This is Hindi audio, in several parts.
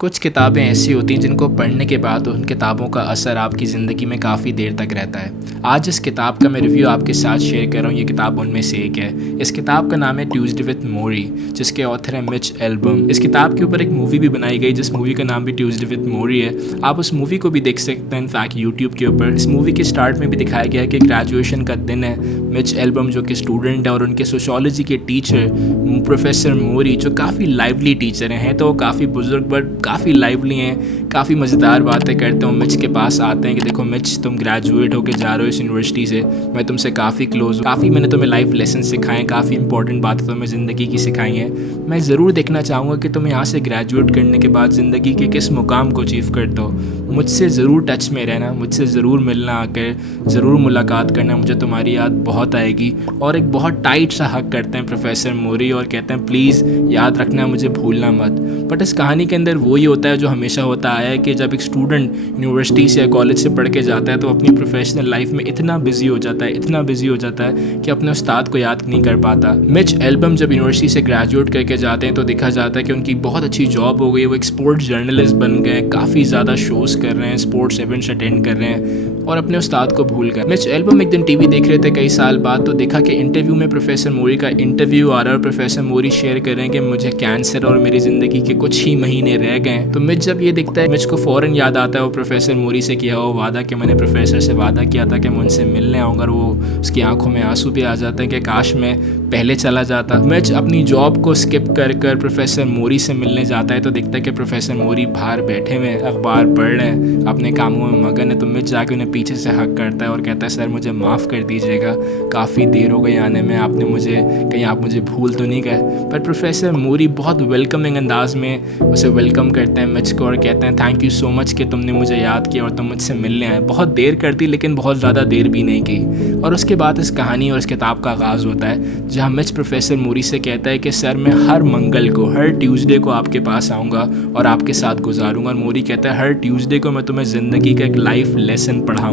कुछ किताबें ऐसी होती हैं जिनको पढ़ने के बाद उन किताबों का असर आपकी ज़िंदगी में काफ़ी देर तक रहता है। आज इस किताब का मैं रिव्यू आपके साथ शेयर कर रहा हूँ। ये किताब उनमें से एक है। इस किताब का नाम है ट्यूसडे विद मोरी, जिसके ऑथर है मिच एल्बम। इस किताब के ऊपर एक मूवी भी बनाई गई जिस मूवी का नाम भी ट्यूसडे विद मोरी है। आप उस मूवी को भी देख सकते हैं इनफैक्ट यूट्यूब के ऊपर। इस मूवी के स्टार्ट में भी दिखाया गया है कि ग्रेजुएशन का दिन है। मिच एल्बम जो कि स्टूडेंट है और उनके सोशोलॉजी के टीचर प्रोफेसर मोरी जो काफ़ी लाइवली टीचर हैं, तो काफ़ी बुजुर्ग बट काफ़ी लाइवली हैं, काफ़ी मज़ेदार बातें करते हो। मिच के पास आते हैं कि देखो मिच, तुम ग्रेजुएट होकर जा रहे हो इस यूनिवर्सिटी से, मैं तुमसे काफ़ी क्लोज हूँ, काफ़ी मैंने तुम्हें लाइफ लेसन सिखाए हैं, काफ़ी इंपॉर्टेंट बातें तुम्हें ज़िंदगी की सिखाई हैं। मैं ज़रूर देखना चाहूँगा कि तुम यहाँ से ग्रेजुएट करने के बाद ज़िंदगी के किस मुकाम को अचीव करते हो। मुझसे ज़रूर टच में रहना, मुझसे ज़रूर मिलना आकर, ज़रूर मुलाकात करना, मुझे तुम्हारी याद बहुत आएगी। और एक बहुत टाइट सा हक करते हैं प्रोफेसर मोरी और कहते हैं प्लीज़ याद रखना, मुझे भूलना मत। बट इस कहानी के अंदर वही होता है जो हमेशा होता आया है कि जब एक स्टूडेंट यूनिवर्सिटी से या कॉलेज से पढ़ के जाता है तो अपनी प्रोफेशनल लाइफ में इतना बिजी हो जाता है, इतना बिजी हो जाता है कि अपने उस्ताद को याद नहीं कर पाता। मिच एल्बम जब यूनिवर्सिटी से ग्रेजुएट करके जाते हैं तो देखा जाता है कि उनकी बहुत अच्छी जॉब हो गई, वो एक स्पोर्ट्स जर्नलिस्ट बन गए, काफ़ी ज़्यादा शोज़ कर रहे हैं, स्पोर्ट्स इवेंट्स अटेंड कर रहे हैं और अपने उस्ताद को भूल गए। मिच एल्बम एक दिन टीवी देख रहे थे कई साल बाद, तो देखा कि इंटरव्यू में प्रोफेसर मोरी का इंटरव्यू आ रहा है और प्रोफेसर मोरी शेयर कर रहे हैं कि मुझे कैंसर और मेरी ज़िंदगी के कुछ ही महीने रह गए। तो मिच जब ये दिखता है, मिच को फ़ौरन याद आता है वो प्रोफेसर मोरी से किया हुआ वादा कि मैंने प्रोफेसर से वादा किया था कि मैं उनसे मिलने आऊँगा। और वो उसकी आंखों में आंसू भी आ जाते हैं कि काश मैं पहले चला जाता। मिच अपनी जॉब को स्किप कर कर प्रोफेसर मोरी से मिलने जाता है तो दिखता है कि प्रोफेसर मोरी बाहर बैठे हुए अखबार पढ़ रहे हैं, अपने कामों में मगन है। तो मिच जाके उन्हें पीछे से हक करता है और कहता है सर मुझे माफ़ कर दीजिएगा, काफ़ी देर हो गई आने में, आपने मुझे कहीं आप मुझे भूल तो नहीं गए। पर प्रोफेसर मोरी बहुत वेलकमिंग अंदाज में उसे वेलकम करते हैं मिच को और कहते हैं थैंक यू सो मच कि तुमने मुझे याद किया और तुम मुझसे मिलने आए। बहुत देर कर दी लेकिन बहुत ज़्यादा देर भी नहीं की। और उसके बाद इस कहानी और इस किताब का आगाज़ होता है जहाँ मिच प्रोफेसर मोरी से कहता है कि सर मैं हर मंगल को, हर ट्यूसडे को आपके पास आऊँगा और आपके साथ गुजारूंगा। और मोरी कहता है हर ट्यूसडे को मैं तुम्हें ज़िंदगी का एक लाइफ लेसन पढ़ाऊँगा।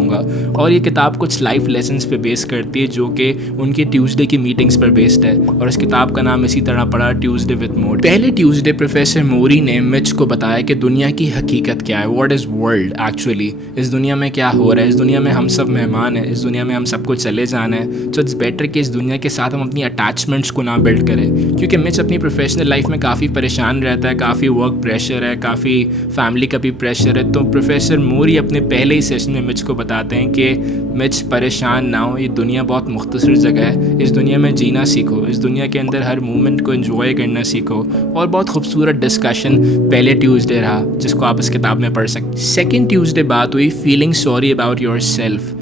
और ये किताब कुछ लाइफ लेसन्स पे बेस करती है जो कि उनकी ट्यूसडे की मीटिंग्स पर बेस्ड है। और इस किताब का नाम इसी तरह पड़ा ट्यूसडे विद मोरी। पहले ट्यूसडे प्रोफेसर मोरी ने मिच को बताया कि दुनिया की हकीकत क्या है, व्हाट इज़ वर्ल्ड एक्चुअली, इस दुनिया में क्या हो रहा है, इस दुनिया में हम सब मेहमान हैं, इस दुनिया में हम सबको चले जाना है। तो इट्स बेटर कि इस दुनिया के साथ हम अपनी अटैचमेंट्स को ना बिल्ड करें। क्योंकि मिच अपनी प्रोफेशनल लाइफ में काफ़ी परेशान रहता है, काफ़ी वर्क प्रेशर है, काफ़ी फैमिली का भी प्रेशर है। तो प्रोफेसर मोरी अपने पहले ही सेशन में मिच को बताते हैं कि मिच परेशान ना हो, ये दुनिया बहुत मुख्तसर जगह है, इस दुनिया में जीना सीखो, इस दुनिया के अंदर हर मोमेंट को एंजॉय करना सीखो। और बहुत खूबसूरत डिस्कशन पहले ट्यूसडे रहा जिसको आप इस किताब में पढ़ सकते। सेकेंड ट्यूसडे बात हुई feeling sorry about yourself.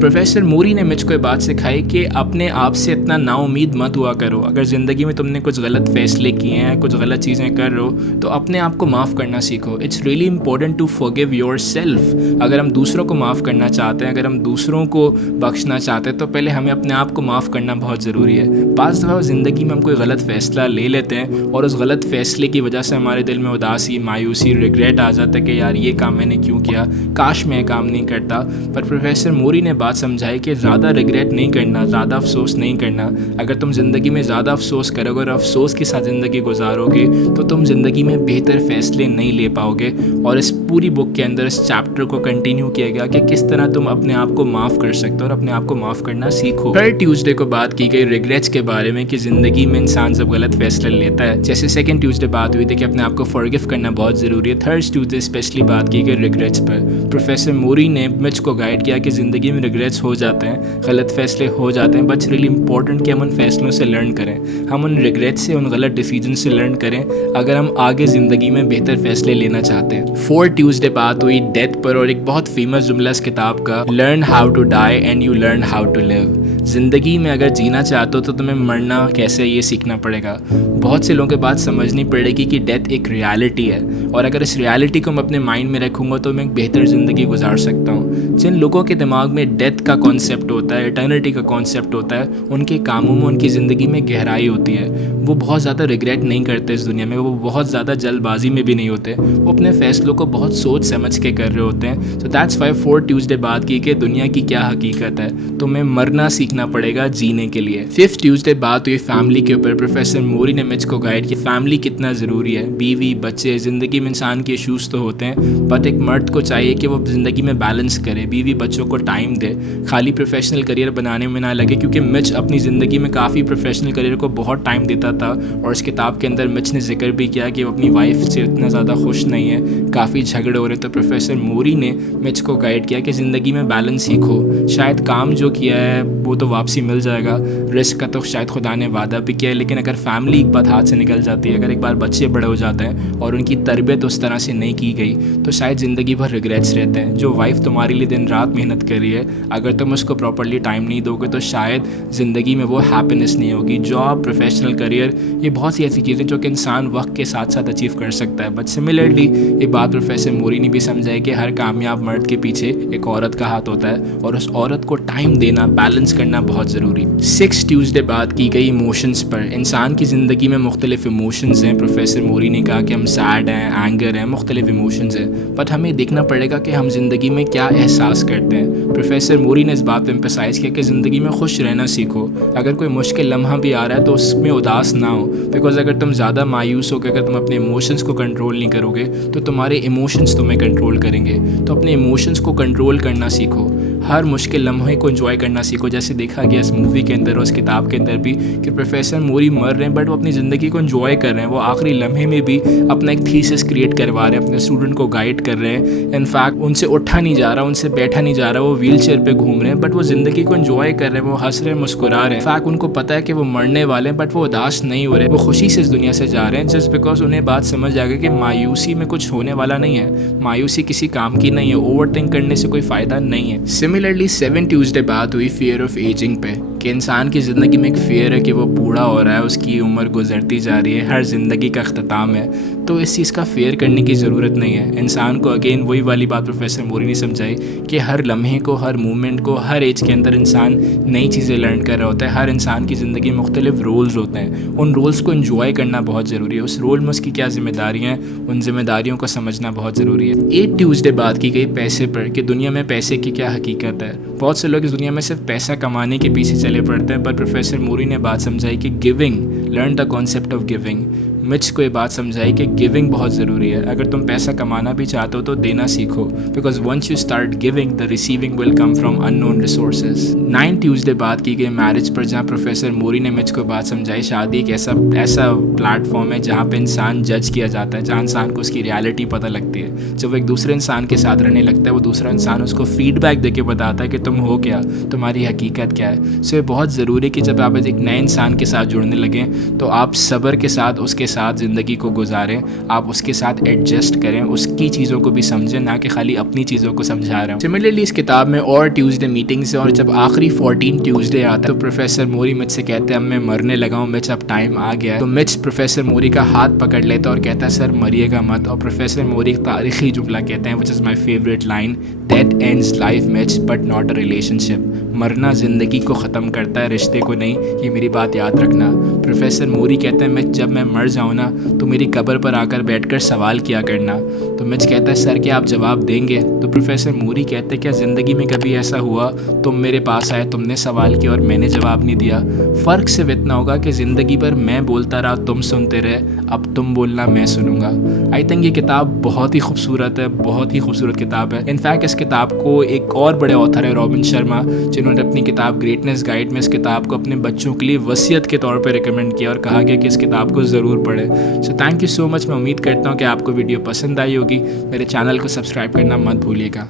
Professor Morrie ने मिच को ये बात सिखाई कि अपने आप से इतना नाउम्मीद मत हुआ करो। अगर ज़िंदगी में तुमने कुछ गलत फैसले किए हैं, कुछ गलत चीज़ें कर रहे हो, तो अपने आप को माफ़ करना सीखो। It's really important to forgive yourself. अगर हम दूसरों को माफ़ करना चाहते हैं, अगर हम दूसरों को बख्शना चाहते हैं, तो पहले हमें अपने आप को माफ़ करना बहुत ज़रूरी है। बाज़ दफ़ा ज़िंदगी में हम कोई गलत फ़ैसला ले लेते हैं और उस गलत फ़ैसले की वजह से हमारे दिल में उदासी, मायूसी, रिग्रेट आ जाता है कि यार ये काम मैंने क्यों किया, काश मैं काम नहीं करता। पर प्रोफेसर मोरी ने बात समझाई कि ज़्यादा रिग्रेट नहीं करना, ज़्यादा अफसोस नहीं करना। अगर तुम ज़िंदगी में ज़्यादा अफसोस करोगे और अफसोस के साथ ज़िंदगी गुजारोगे तो तुम ज़िंदगी में बेहतर फ़ैसले नहीं ले पाओगे। और इस पूरी बुक के अंदर इस चैप्टर को कंटिन्यू किया गया कि किस तरह तुम अपने आप को माफ़ कर सकते हो और अपने आप को माफ़ करना सीखो। हर ट्यूसडे को बात की गई रिग्रेट्स के बारे में कि ज़िंदगी में इंसान जब गलत फैसले लेता है, जैसे सेकेंड ट्यूसडे बात हुई थी कि अपने आप को फॉरगिव करना बहुत ज़रूरी है। थर्ड ट्यूसडे स्पेशली बात की गई रिग्रेट्स पर। प्रोफेसर मोरी ने मिच को गाइड किया कि ज़िंदगी में रिग्रेट्स हो जाते हैं, गलत फैसले हो जाते हैं, बट रियली इंपॉर्टेंट कि हम उन फैसलों से लर्न करें, हम उन रिग्रेट्स से, उन गलत डिसीजन से लर्न करें अगर हम आगे ज़िंदगी में बेहतर फैसले लेना चाहते हैं। फोर्थ ट्यूसडे बात हुई डेथ पर और एक बहुत फेमस जुमला इस किताब का, learn how to die and you learn how to live. ज़िंदगी में अगर जीना चाहते हो तो तुम्हें मरना कैसे ये सीखना पड़ेगा। बहुत से लोगों के बात समझनी पड़ेगी कि डेथ एक रियलिटी है और अगर इस रियलिटी को मैं अपने माइंड में रखूँगा तो मैं एक बेहतर ज़िंदगी गुजार सकता हूँ। जिन लोगों के दिमाग में डेथ का कॉन्सेप्ट होता है, इटर्निटी का कॉन्सेप्ट होता है, उनके कामों में, उनकी ज़िंदगी में गहराई होती है। वो बहुत ज़्यादा रिग्रेट नहीं करते इस दुनिया में, वो बहुत ज़्यादा जल्दबाजी में भी नहीं होते, वो अपने फ़ैसलों को बहुत सोच समझ के कर रहे होते हैं। So that's why fourth Tuesday बात की कि दुनिया की क्या हकीकत है, तुम्हें मरना सीखना सीखना पड़ेगा जीने के लिए। 5th ट्यूसडे बात हुई फैमिली के ऊपर। प्रोफेसर मोरी ने मिच को गाइड कि फैमिली कितना ज़रूरी है। बीवी, बच्चे, ज़िंदगी में इंसान के इशूज़ तो होते हैं, बट एक मर्द को चाहिए कि वो ज़िंदगी में बैलेंस करे, बीवी बच्चों को टाइम दे, खाली प्रोफेशनल करियर बनाने में ना लगे। क्योंकि मिच अपनी ज़िंदगी में काफ़ी प्रोफेशनल करियर को बहुत टाइम देता था, और इस किताब के अंदर मिच ने जिक्र भी किया कि वो अपनी वाइफ से इतना ज़्यादा खुश नहीं है, काफ़ी झगड़े हो रहे हैं। तो प्रोफेसर मोरी ने मिच को गाइड किया कि ज़िंदगी में बैलेंस सीखो। शायद काम जो किया है वो तो वापसी मिल जाएगा, रिस्क का तो शायद खुदा ने वादा भी किया है, लेकिन अगर फैमिली एक बार हाथ से निकल जाती है, अगर एक बार बच्चे बड़े हो जाते हैं और उनकी तरबियत उस तरह से नहीं की गई, तो शायद ज़िंदगी भर रिग्रेट्स रहते हैं। जो वाइफ तुम्हारे लिए दिन रात मेहनत कर रही है, अगर तुम उसको प्रॉपरली टाइम नहीं दोगे तो शायद ज़िंदगी में वो हैप्पीनेस नहीं होगी। जॉब, प्रोफेशनल करियर, ये बहुत सी ऐसी चीज़ें जो कि इंसान वक्त के साथ साथ अचीव कर सकता है। बट सिमिलरली एक बात प्रोफेसर मोरी ने भी समझाई कि हर कामयाब मर्द के पीछे एक औरत का हाथ होता है, और उस औरत को टाइम देना, बैलेंस करना बहुत ज़रूरी। 6th ट्यूसडे बात की गई इमोशंस पर। इंसान की ज़िंदगी में मुख्तलिफ इमोशंस हैं। प्रोफेसर मोरी ने कहा कि हम सैड हैं, एंगर हैं, मुख्तलिफ इमोशंस हैं, बट हमें देखना पड़ेगा कि हम ज़िंदगी में क्या एहसास करते हैं। प्रोफेसर मोरी ने इस बात पर एम्फसाइज़ किया कि ज़िंदगी में खुश रहना सीखो। अगर कोई मुश्किल लम्हा भी आ रहा है तो उसमें उदास ना हो, बिकॉज अगर तुम ज़्यादा मायूस हो के अगर तुम अपने इमोशंस को कंट्रोल नहीं करोगे तो तुम्हारे इमोशंस तुम्हें कंट्रोल करेंगे। तो अपने इमोशंस को कंट्रोल करना सीखो, हर मुश्किल लम्हे को एंजॉय करना सीखो। जैसे देखा गया इस मूवी के अंदर और उस किताब के अंदर भी कि प्रोफेसर मोरी मर रहे हैं बट वो अपनी ज़िंदगी को एंजॉय कर रहे हैं। वो आखिरी लम्हे में भी अपना एक थीसिस क्रिएट करवा रहे हैं, अपने स्टूडेंट को गाइड कर रहे हैं। इनफैक्ट उनसे उठा नहीं जा रहा, उनसे बैठा नहीं जा रहा, वो व्हील चेयर पर घूम रहे हैं, बट वो ज़िंदगी को एंजॉय कर रहे हैं, वो हंस रहे हैं, मुस्कुरा रहे हैं। इनफैक्ट उनको पता है कि वो मरने वाले हैं, बट वो उदास नहीं हो रहे, वो खुशी से इस दुनिया से जा रहे हैं, जस्ट बिकॉज उन्हें बात समझ आ गई कि मायूसी में कुछ होने वाला नहीं है, मायूसी किसी काम की नहीं है, ओवर थिंक करने से कोई फ़ायदा नहीं है। सिमिलरली 7th ट्यूसडे बात हुई फियर ऑफ एजिंग पे, कि इंसान की ज़िंदगी में एक फ़ियर है कि वो बूढ़ा हो रहा है, उसकी उम्र गुजरती जा रही है, हर ज़िंदगी का अख्ताम है, तो इस चीज़ का फेयर करने की ज़रूरत नहीं है। इंसान को अगेन वही वाली बात प्रोफेसर मोरी ने समझाई कि हर लम्हे को, हर मूवमेंट को, हर एज के अंदर इंसान नई चीज़ें लर्न कर रहा होता है। हर इंसान की ज़िंदगी में मुख्तलिफ रोल्स होते हैं, उन रोल्स को एंजॉय करना बहुत ज़रूरी है। उस रोल में उसकी क्या जिम्मेदारियाँ हैं, उन जिम्मेदारियों को समझना बहुत ज़रूरी है। 8th ट्यूसडे बात की गई पैसे पर, कि दुनिया में पैसे की क्या हकीकत है। बहुत से लोग इस दुनिया में सिर्फ पैसा कमाने के पीछे चले पड़ते हैं, पर प्रोफेसर मोरी ने बात समझाई कि giving, learn the concept of giving. Mitch को ये बात समझाई कि गिविंग बहुत ज़रूरी है। अगर तुम पैसा कमाना भी चाहते हो तो देना सीखो, because once you start giving the receiving will come from unknown resources. 9th Tuesday बात की गई मैरिज पर, जहाँ प्रोफेसर मोरी ने मिच को बात समझाई शादी एक ऐसा प्लेटफॉर्म है जहाँ पे इंसान जज किया जाता है, जहाँ इंसान को उसकी रियलिटी पता लगती है। जब वो एक दूसरे इंसान के साथ रहने लगता है, वो दूसरा इंसान उसको फीडबैक दे के बताता है कि तुम हो क्या, तुम्हारी हकीकत क्या है। सो ये बहुत ज़रूरी है कि जब आप एक नए इंसान के साथ जुड़ने लगें तो आप सब्र के साथ उसके साथ ज़िंदगी को गुजारें, आप उसके साथ एडजस्ट करें, उसकी चीज़ों को भी समझें, ना कि खाली अपनी चीज़ों को समझा रहे हो। सिमिलरली इस किताब में और ट्यूसडे मीटिंग्स हैं, और जब आखिरी 14 ट्यूसडे आता है तो प्रोफेसर मोरी मिच से कहते हैं अब मैं मरने लगा हूँ मिच, अब टाइम आ गया है। तो मिच प्रोफेसर मोरी का हाथ पकड़ लेता है और कहता है सर मरिएगा मत। और प्रोफेसर मोरी एक तारीखी जुमला कहते हैं, which is my favourite line, that ends life Mitch but not a relationship. मरना ज़िंदगी को ख़त्म करता है, रिश्ते को नहीं, ये मेरी बात याद रखना। प्रोफेसर मोरी कहते हैं मिच जब मैं मर जाऊँ ना तो मेरी कब्र पर आकर बैठकर सवाल किया करना। तो मिच कहता है सर क्या आप जवाब देंगे। तो प्रोफेसर मोरी कहते हैं क्या ज़िंदगी में कभी ऐसा हुआ तुम मेरे पास आए, तुमने सवाल किया और मैंने जवाब नहीं दिया। फ़र्क सिर्फ इतना होगा कि ज़िंदगी भर मैं बोलता रहा, तुम सुनते रहे, अब तुम बोलना मैं सुनूंगा। आई थिंक ये किताब बहुत ही खूबसूरत है, बहुत ही खूबसूरत किताब है। इनफैक्ट इस किताब को एक और बड़े ऑथर है रॉबिन शर्मा, जिन्होंने अपनी किताब ग्रेटनेस गाइड में इस किताब को अपने बच्चों के लिए वसीयत के तौर पर रिकमेंड किया और कहा गया कि इस किताब को ज़रूर पढ़ें। So thank you so much. मैं उम्मीद करता हूँ कि आपको वीडियो पसंद आई होगी। मेरे चैनल को सब्सक्राइब करना मत भूलिएगा।